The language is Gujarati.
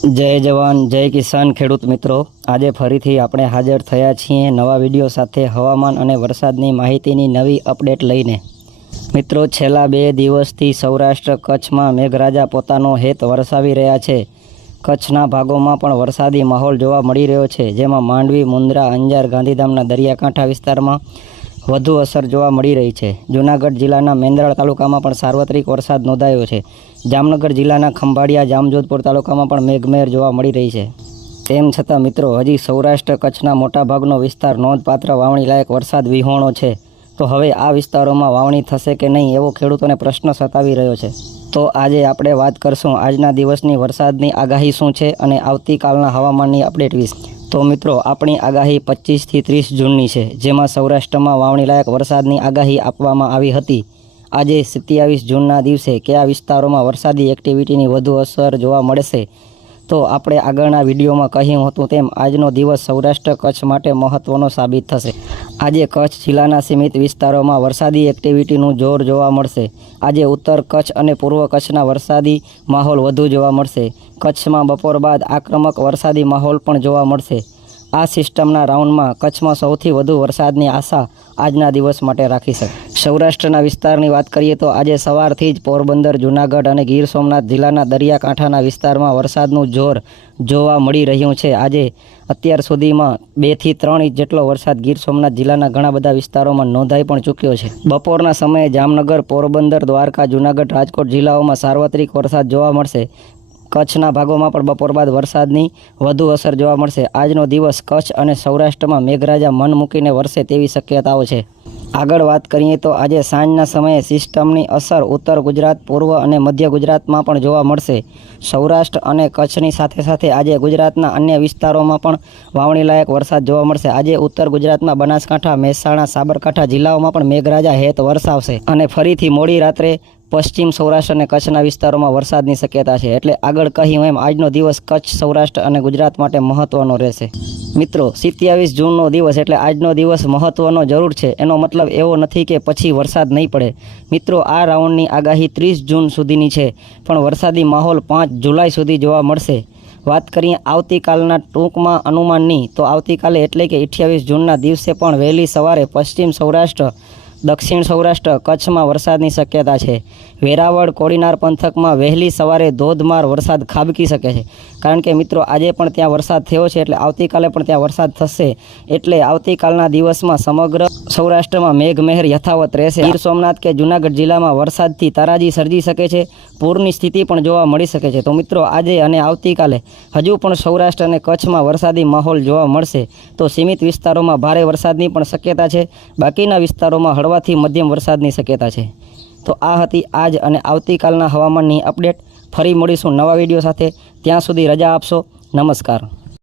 जय जवान जय किसान खेडूत मित्रों, आज फरीथी आपणे हाजर थया छीए नवा विडियो साथे हवामान अने वरसादनी माहितीनी नवी अपडेट लईने। मित्रों, छेल्ला 2 दिवसथी सौराष्ट्र कच्छमां मेघराजा पोतानो हेत वरसावी रह्या छे। कच्छना भागोमां पण वरसादी माहोल जोवा मळी रह्यो छे, जेमां मांडवी, मुंद्रा, अंजार, गांधीधामना दरियाकांठा विસ્તાरमां વધુ અસર જોવા મળી રહી છે। જૂનાગઢ જિલ્લાના મેંદરડા તાલુકામાં પણ સાર્વત્રિક વરસાદ નોંધાયો છે। જામનગર જિલ્લાના ખંભાળિયા, જામજોધપુર તાલુકામાં પણ મેઘમહેર જોવા મળી રહી છે। તેમ છતાં મિત્રો, હજી સૌરાષ્ટ્ર કચ્છના મોટાભાગનો વિસ્તાર નોંધપાત્ર વાવણી લાયક વરસાદ વિહોણો છે। તો હવે આ વિસ્તારોમાં વાવણી થશે કે નહીં એવો ખેડૂતોને પ્રશ્ન સતાવી રહ્યો છે। તો આજે આપણે વાત કરશું આજના દિવસની વરસાદની આગાહી શું છે અને આવતીકાલના હવામાનની અપડેટ વિશે। तो मित्रों, अपनी आगाही 25 થી 30 जूननी है, जेमां सौराष्ट्र में वावणी लायक वरसादनी आगाही आपवामां आवी हती। आज 27 जूनना दिवसे कया विस्तारों वरसादी एक्टिविटीनी वधु असर जोवा मळशे, तो आपणे आगळना विडियोमां कह्युं हतुं तेम आजनो दिवस सौराष्ट्र कच्छ माटे महत्वनो साबित थशे। आज कच्छ जिल्लाना सीमित विस्तारों वरसादी एक्टिविटीनुं जोर जोवा मळशे। आज उत्तर कच्छ अने पूर्व कच्छना वरसादी माहोल वधु जोवा मळशे। कच्छमां बपोर बाद आक्रमक वरसादी माहोल पण जोवा मळशे। आ सिस्टमना राउंडमां कच्छमां सौथी वधु वरसादनी आशा आजना दिवस माटे राखी शकाय। सौराष्ट्રના विस्तारनी वात करीए तो आज सवारथी ज पोरबंदर, जूनागढ़ अने गीर सोमनाथ जिल्लाना दरियाकांठाना विस्तारमां वरसादनुं जोर जोवा मळी रह्युं छे। आज અત્યાર સુધીમાં 2 થી 3 ઇંચ જેટલો વરસાદ ગીર સોમનાથ જિલ્લાના ઘણા બધા વિસ્તારોમાં નોંધાઈ પણ ચૂક્યો છે। બપોરના સમયે જામનગર, પોરબંદર, દ્વારકા, જૂનાગઢ, રાજકોટ જિલ્લાઓમાં સાર્વત્રિક વરસાદ જોવા મળશે। કચ્છના ભાગોમાં પણ બપોર બાદ વરસાદની વધુ અસર જોવા મળશે। આજનો દિવસ કચ્છ અને સૌરાષ્ટ્રમાં મેઘરાજા મન મૂકીને વરસે તેવી શક્યતાઓ છે। આગળ વાત કરીએ તો આજે સાંજના સમયે સિસ્ટમની અસર ઉત્તર ગુજરાત, પૂર્વ અને મધ્ય ગુજરાતમાં પણ જોવા મળશે। સૌરાષ્ટ્ર અને કચ્છની સાથે સાથે આજે ગુજરાતના અન્ય વિસ્તારોમાં પણ વાવણી લાયક વરસાદ જોવા મળશે। આજે ઉત્તર ગુજરાતમાં બનાસકાંઠા, મહેસાણા, સાબરકાંઠા જિલ્લાઓમાં પણ મેઘરાજા હેત વરસાવશે અને ફરીથી મોડી રાત્રે પશ્ચિમ સૌરાષ્ટ્ર અને કચ્છના વિસ્તારોમાં વરસાદની શક્યતા છે। એટલે આગળ કહ્યું એમ આજનો દિવસ કચ્છ, સૌરાષ્ટ્ર અને ગુજરાત માટે મહત્વનો રહેશે। મિત્રો, 27 જૂનનો દિવસ એટલે આજનો દિવસ મહત્વનો જરૂર છે। એનો મતલબ એવો નથી કે પછી વરસાદ નહીં પડે। મિત્રો, આ રાઉન્ડની આગાહી 30 જૂન સુધીની છે, પણ વરસાદી માહોલ 5 જુલાઈ સુધી જોવા મળશે। વાત કરીએ આવતીકાલના ટૂંકમાં અનુમાનની, તો આવતીકાલે એટલે કે 28 જૂનના દિવસે પણ વહેલી સવારે પશ્ચિમ સૌરાષ્ટ્ર, દક્ષિણ સૌરાષ્ટ્ર, કચ્છમાં વરસાદની શક્યતા છે। વેરાવળ, કોડીનાર પંથકમાં વહેલી સવારે ધોધમાર વરસાદ ખાબકી શકે છે, કારણ કે મિત્રો આજે પણ ત્યાં વરસાદ થયો છે, એટલે આવતીકાલે પણ ત્યાં વરસાદ થશે। એટલે આવતીકાલના દિવસમાં સમગ્ર સૌરાષ્ટ્રમાં મેઘમહેર યથાવત રહેશે। ગીર સોમનાથ કે જૂનાગઢ જિલ્લામાં વરસાદથી તારાજી સર્જી શકે છે, પૂરની સ્થિતિ પણ જોવા મળી શકે છે। તો મિત્રો, આજે અને આવતીકાલે હજુ પણ સૌરાષ્ટ્ર અને કચ્છમાં વરસાદી માહોલ જોવા મળશે। તો સીમિત વિસ્તારોમાં ભારે વરસાદની પણ શક્યતા છે, બાકીના વિસ્તારોમાં હળવાથી મધ્યમ વરસાદની શક્યતા છે। તો આ હતી આજ અને આવતીકાલના હવામાનની અપડેટ। ફરી મળીશું નવા વિડીયો સાથે, ત્યાં સુધી રજા આપશો। નમસ્કાર।